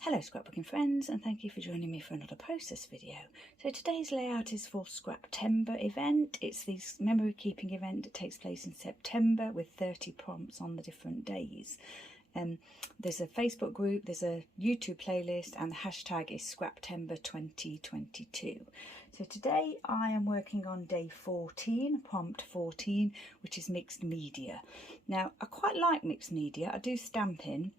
Hello scrapbooking friends, and thank you for joining me for another process video. So today's layout is for Scraptember event. It's this memory keeping event that takes place in September with 30 prompts on the different days. There's a Facebook group, there's a YouTube playlist, and the hashtag is Scraptember 2022. So today I am working on day 14, prompt 14, which is mixed media. Now I quite like mixed media. I do stamping.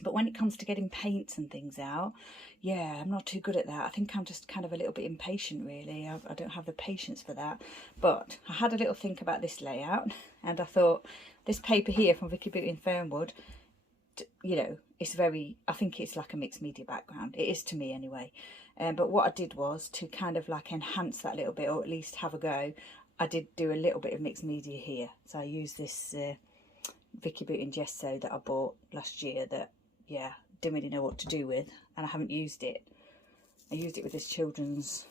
But when it comes to getting paints and things out, yeah, I'm not too good at that. I think I'm just kind of a little bit impatient, really. I don't have the patience for that. But I had a little think about this layout, and I thought this paper here from Vicki Boutin Fernwood, you know, it's very, I think it's like a mixed media background. It is to me anyway. But what I did was to kind of like enhance that a little bit, or at least have a go. I did do a little bit of mixed media here. So I used this Vicki Boutin Gesso that I bought last year that, yeah, didn't really know what to do with, and I haven't used it. I used it with this children's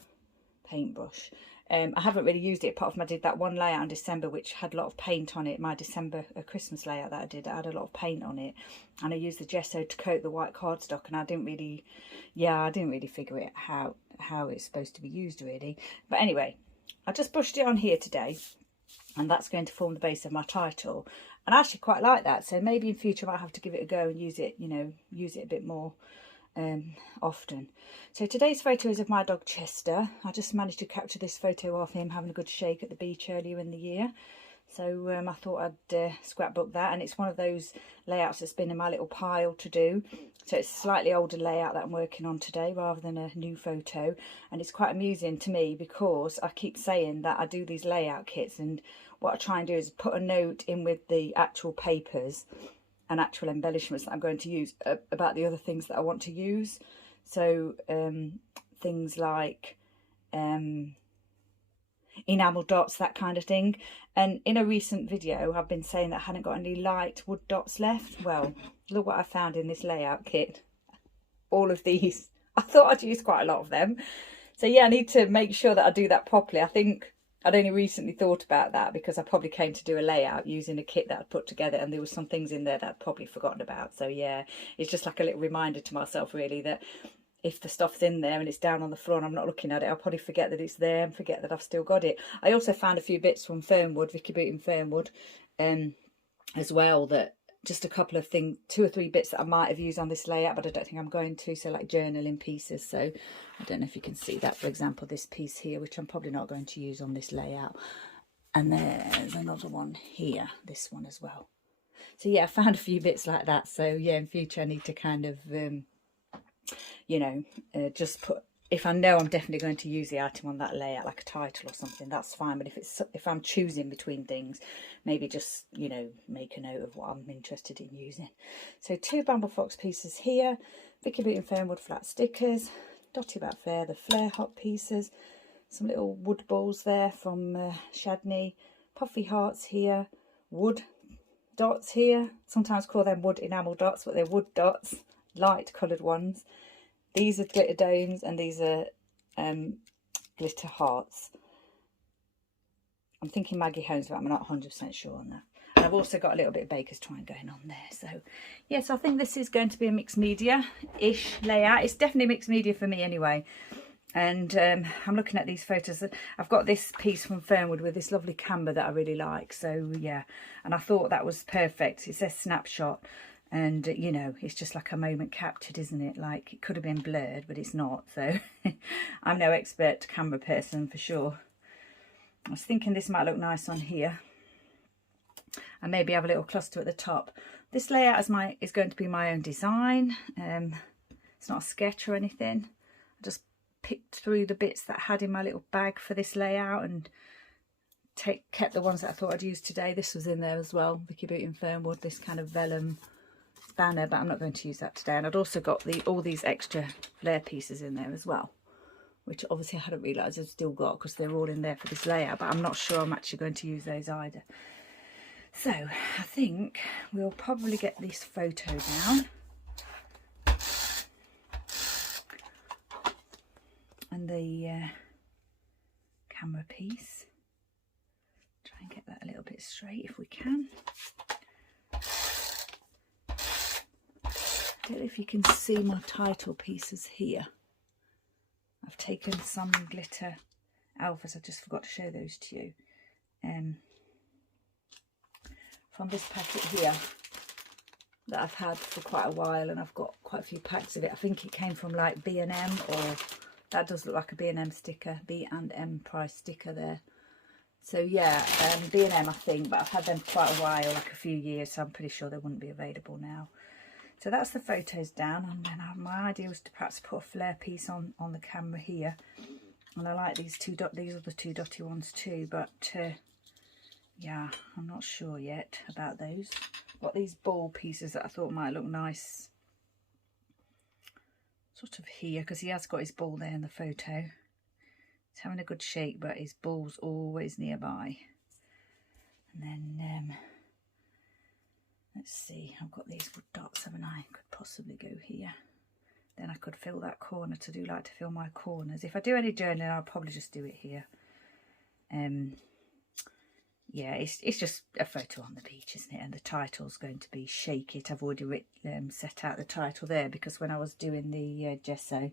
paintbrush. I haven't really used it apart from I did that one layout in December which had a lot of paint on it. My December Christmas layout that I did, I had a lot of paint on it, and I used the gesso to coat the white cardstock, and I didn't really figure it how it's supposed to be used really. But anyway, I just brushed it on here today, and that's going to form the base of my title. And I actually quite like that, so maybe in future I might have to give it a go and use it, you know, use it a bit more often. So today's photo is of my dog Chester. I just managed to capture this photo of him having a good shake at the beach earlier in the year. So I thought I'd scrapbook that, and it's one of those layouts that's been in my little pile to do. So it's a slightly older layout that I'm working on today rather than a new photo, and it's quite amusing to me because I keep saying that I do these layout kits, and what I try and do is put a note in with the actual papers and actual embellishments that I'm going to use about the other things that I want to use. So things like enamel dots, that kind of thing. And in a recent video I've been saying that I hadn't got any light wood dots left. Well, look what I found in this layout kit. All of these. I thought I'd use quite a lot of them. So yeah, I need to make sure that I do that properly. I think I'd only recently thought about that because I probably came to do a layout using a kit that I'd put together, and there were some things in there that I'd probably forgotten about. So yeah, it's just like a little reminder to myself really that if the stuff's in there and it's down on the floor and I'm not looking at it, I'll probably forget that it's there and forget that I've still got it. I also found a few bits from Fernwood, Vicki Boutin Fernwood, as well, that just a couple of things, 2 or 3 bits that I might have used on this layout, but I don't think I'm going to. So like journaling pieces. So I don't know if you can see that, for example, this piece here, which I'm probably not going to use on this layout. And there's another one here, this one as well. So yeah, I found a few bits like that. So yeah, in future I need to kind of, you know, just put, if I know I'm definitely going to use the item on that layout, like a title or something, that's fine. But if I'm choosing between things, maybe just, you know, make a note of what I'm interested in using. So 2 Bramble Fox pieces here, Vicki Boutin Fernwood flat stickers, Dotty About Fair, the Flair Hut pieces, some little wood balls there from Shadnee, puffy hearts here, wood dots here. Sometimes call them wood enamel dots, but they're wood dots, light coloured ones. These are glitter domes, and these are glitter hearts. I'm thinking Maggie Holmes, but I'm not 100% sure on that. And I've also got a little bit of baker's twine going on there. So yes, I think this is going to be a mixed media-ish layout. It's definitely mixed media for me anyway. And I'm looking at these photos. I've got this piece from Fernwood with this lovely camber that I really like. So yeah, and I thought that was perfect. It says snapshot. And, you know, it's just like a moment captured, isn't it? Like, it could have been blurred, but it's not. So, I'm no expert camera person for sure. I was thinking this might look nice on here. And maybe have a little cluster at the top. This layout is going to be my own design. It's not a sketch or anything. I just picked through the bits that I had in my little bag for this layout and kept the ones that I thought I'd use today. This was in there as well, Vicki Boutin Fernwood, this kind of vellum banner, but I'm not going to use that today. And I'd also got all these extra flare pieces in there as well, which obviously I hadn't realised I'd still got because they're all in there for this layout, but I'm not sure I'm actually going to use those either. So I think we'll probably get this photo down and the camera piece. Try and get that a little bit straight if we can. don't know if you can see my title pieces here. I've taken some glitter alphas, I just forgot to show those to you. From this packet here that I've had for quite a while, and I've got quite a few packs of it. I think it came from like B&M, or that does look like a B&M sticker, B&M price sticker there. So yeah, B&M I think, but I've had them quite a while, like a few years, so I'm pretty sure they wouldn't be available now. So that's the photos down, and then my idea was to perhaps put a flare piece on the camera here. And I like these these are the two dotty ones too, but yeah, I'm not sure yet about those. Got these ball pieces that I thought might look nice sort of here, because he has got his ball there in the photo. He's having a good shake, but his ball's always nearby. And then let's see, I've got these wood dots, haven't I? Could possibly go here. Then I could fill that corner to do like to fill my corners. If I do any journaling, I'll probably just do it here. Yeah, it's just a photo on the beach, isn't it? And the title's going to be Shake It. I've already set out the title there, because when I was doing the gesso,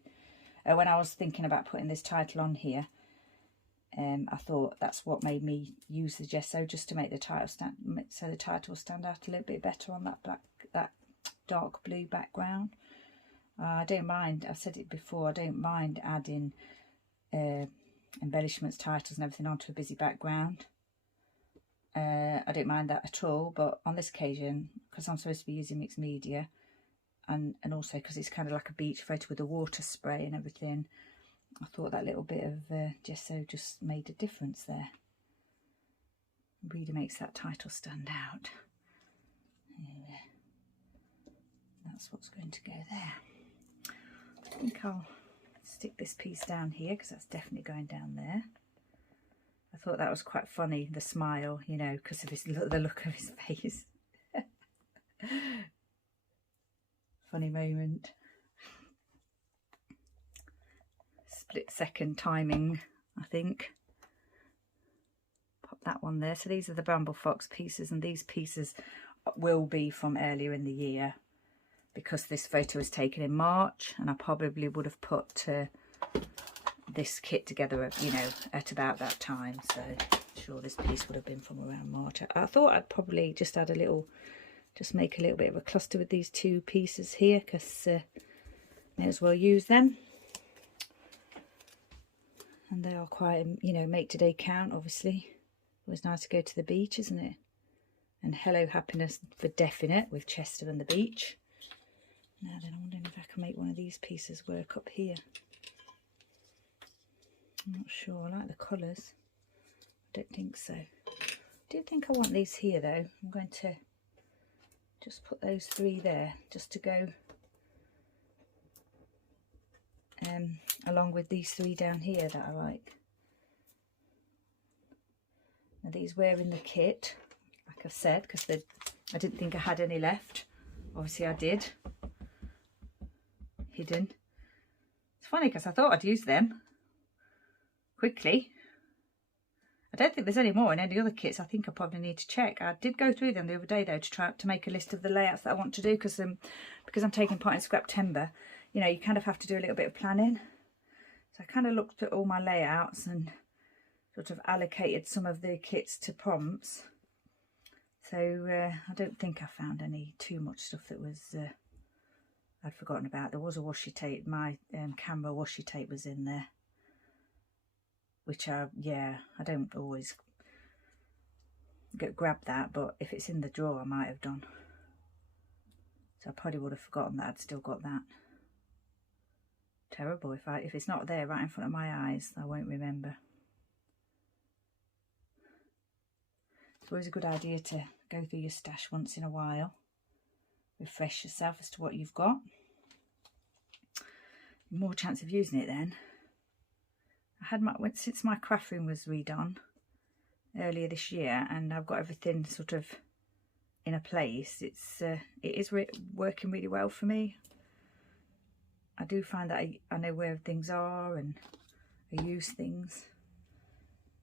when I was thinking about putting this title on here, I thought that's what made me use the gesso, just to make the title stand, so the title will stand out a little bit better on that dark blue background. I don't mind, I've said it before, I don't mind adding embellishments, titles and everything onto a busy background. I don't mind that at all, but on this occasion, because I'm supposed to be using mixed media, and also because it's kind of like a beach photo with the water spray and everything, I thought that little bit of gesso just made a difference there. It really makes that title stand out. That's what's going to go there. I think I'll stick this piece down here, because that's definitely going down there. I thought that was quite funny, the smile, you know, because of the look of his face. Funny moment. Split second timing, I think. Pop that one there. So these are the Bramble Fox pieces, and these pieces will be from earlier in the year, because this photo was taken in March, and I probably would have put this kit together, you know, at about that time. So I'm sure this piece would have been from around March. I thought I'd probably just add a little, just make a little bit of a cluster with these two pieces here, because may as well use them. And they are quite, you know, make today count, obviously. Always nice to go to the beach, isn't it? And Hello Happiness for definite, with Chester and the beach. Now then, I'm wondering if I can make one of these pieces work up here. I'm not sure, I like the colours. I don't think so. I do think I want these here though. I'm going to just put those three there, just to go along with these three down here that I like. Now these were in the kit, like I said, because I didn't think I had any left. Obviously I did. Hidden. It's funny because I thought I'd use them quickly. I don't think there's any more in any other kits. I think I probably need to check. I did go through them the other day though, to try to make a list of the layouts that I want to do, because I'm taking part in Scraptember, you know, you kind of have to do a little bit of planning. So I kind of looked at all my layouts and sort of allocated some of the kits to prompts. So I don't think I found any too much stuff that was I'd forgotten about. There was a washi tape, my camera washi tape was in there, which I don't always grab that, but if it's in the drawer I might have done. So I probably would have forgotten that I'd still got that. Terrible, if it's not there right in front of my eyes, I won't remember. It's always a good idea to go through your stash once in a while. Refresh yourself as to what you've got. More chance of using it then. I had since my craft room was redone earlier this year, and I've got everything sort of in a place. It is working really well for me. I do find that I know where things are and I use things.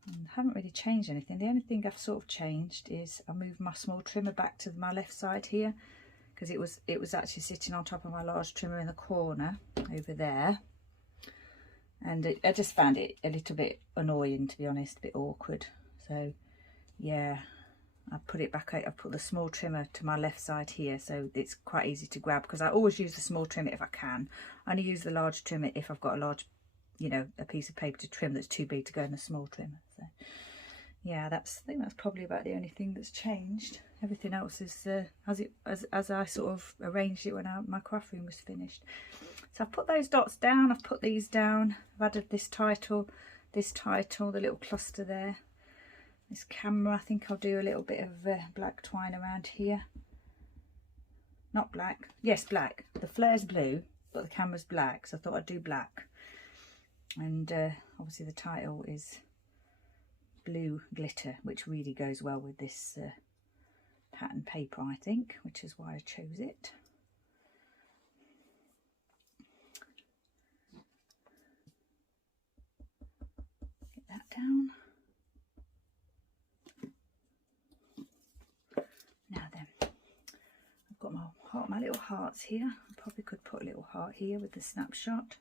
And I haven't really changed anything. The only thing I've sort of changed is I moved my small trimmer back to my left side here, because it was actually sitting on top of my large trimmer in the corner over there, and I just found it a little bit annoying, to be honest, a bit awkward. So yeah, I put it back. I put the small trimmer to my left side here, so it's quite easy to grab, because I always use the small trimmer if I can. I only use the large trimmer if I've got a large, you know, a piece of paper to trim that's too big to go in the small trimmer. So yeah, I think that's probably about the only thing that's changed. Everything else is as I sort of arranged it when my craft room was finished. So I've put those dots down, I've put these down, I've added this title, the little cluster there. This camera, I think I'll do a little bit of black twine around here. Not black, yes, black. The flare's blue, but the camera's black, so I thought I'd do black. And obviously the title is blue glitter, which really goes well with this pattern paper, I think, which is why I chose it. Get that down. Now then, I've got my little hearts here. I probably could put a little heart here with the snapshot.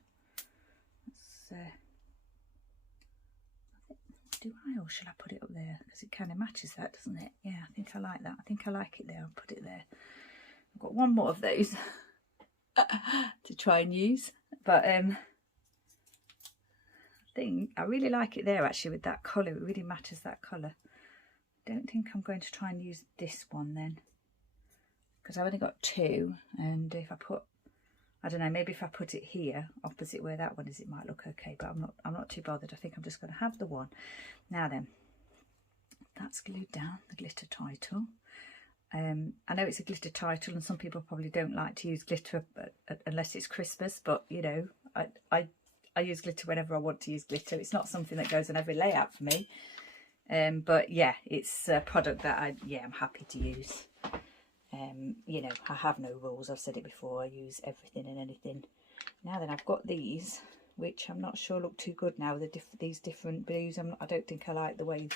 Do I, or shall I put it up there? Because it kind of matches that, doesn't it? Yeah, I think I like that. I think I like it there. I'll put it there. I've got one more of those to try and use, but I think I really like it there actually with that colour. It really matches that colour. I don't think I'm going to try and use this one then, because I've only got two, and if I put, I don't know, maybe if I put it here opposite where that one is, it might look okay, but I'm not too bothered. I think I'm just going to have the one. Now then, that's glued down, the glitter title. I know it's a glitter title, and some people probably don't like to use glitter unless it's Christmas, but you know, I use glitter whenever I want to use glitter. It's not something that goes on every layout for me, but yeah, it's a product that I'm happy to use. You know, I have no rules. I've said it before. I use everything and anything. Now then, I've got these, which I'm not sure look too good now. These different blues. I don't think I like the way.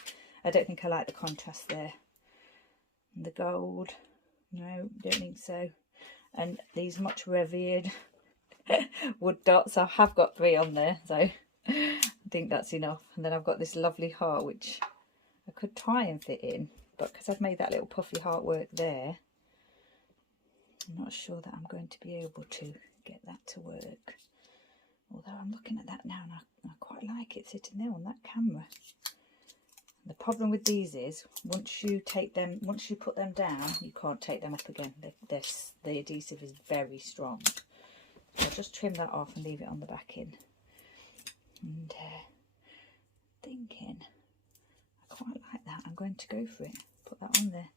I don't think I like the contrast there. And the gold. No, don't think so. And these much revered wood dots. I have got 3 on there, so I think that's enough. And then I've got this lovely heart, which I could try and fit in, but because I've made that little puffy heart work there, I'm not sure that I'm going to be able to get that to work. Although I'm looking at that now and I quite like it sitting there on that camera. The problem with these is once you put them down, you can't take them up again. The adhesive is very strong. So I'll just trim that off and leave it on the backing. And thinking, I quite like that. I'm going to go for it. Put that on there.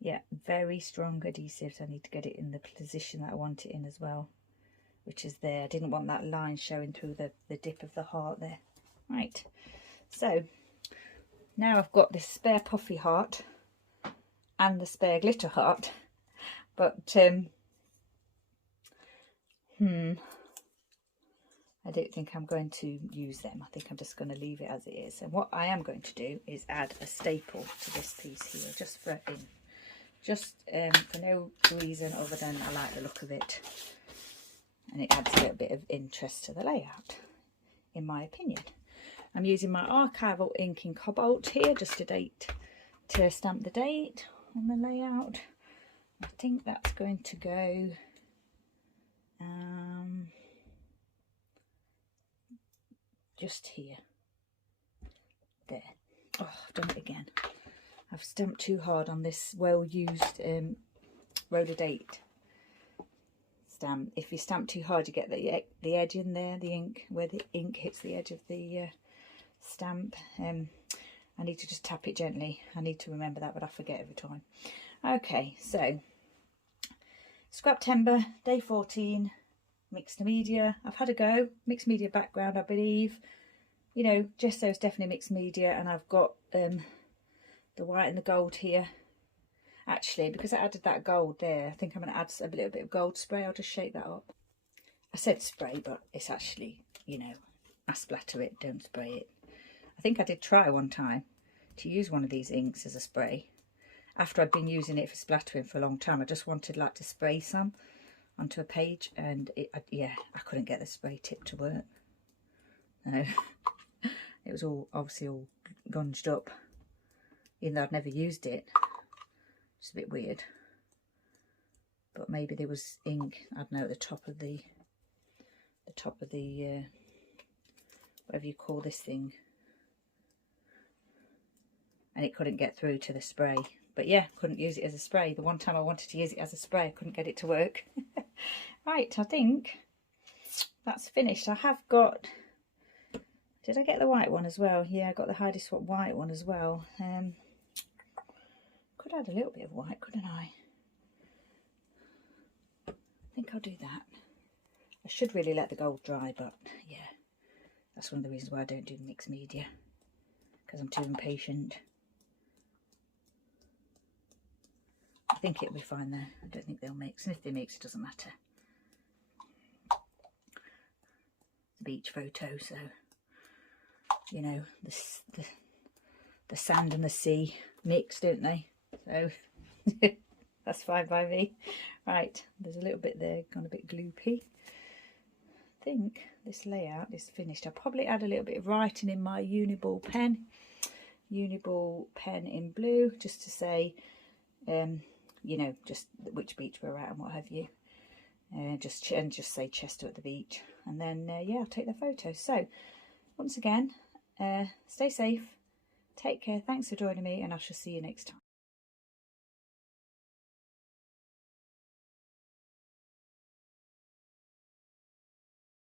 Yeah, very strong adhesives. I need to get it in the position that I want it in as well, which is there. I didn't want that line showing through the dip of the heart there. Right, so now I've got this spare puffy heart and the spare glitter heart, but I don't think I'm going to use them. I think I'm just going to leave it as it is. And what I am going to do is add a staple to this piece here, just for no reason other than I like the look of it, and it adds a little bit of interest to the layout, in my opinion. I'm using my archival ink in Cobalt here, just to stamp the date on the layout. I think that's going to go just here. There. Oh, I've done it again. I've stamped too hard on this well-used roller date stamp. If you stamp too hard, you get the edge in there, the ink, where the ink hits the edge of the stamp. I need to just tap it gently. I need to remember that, but I forget every time. Okay, so Scraptember, day 14, mixed media. I've had a go. Mixed media background, I believe. You know, gesso is definitely mixed media, and I've got the white and the gold here. Actually, because I added that gold there, I think I'm going to add a little bit of gold spray. I'll just shake that up. I said spray, but it's actually, you know, I splatter it, don't spray it. I think I did try one time to use one of these inks as a spray, after I'd been using it for splattering for a long time, I just wanted like to spray some onto a page, and yeah, I couldn't get the spray tip to work. No, it was all obviously all gunged up, even though I'd never used it. It's a bit weird, but maybe there was ink, I don't know, at the top of the whatever you call this thing, and it couldn't get through to the spray. But yeah, couldn't use it as a spray. The one time I wanted to use it as a spray, I couldn't get it to work. Right, I think that's finished. I have got, did I get the white one as well? Yeah, I got the Heidi Swapp white one as well. Could add a little bit of white, couldn't I? I think I'll do that. I should really let the gold dry, but yeah, that's one of the reasons why I don't do mixed media, because I'm too impatient. I think it'll be fine there. I don't think they'll mix, and if they mix, it doesn't matter. It's a beach photo, so you know the sand and the sea mix, don't they? So that's fine by me. Right, there's a little bit there, gone a bit gloopy. I think this layout is finished. I'll probably add a little bit of writing in my Uniball pen in blue, just to say, you know, just which beach we're at and what have you. Just say Chester at the beach, and then yeah, I'll take the photo. So once again, stay safe, take care, thanks for joining me, and I shall see you next time.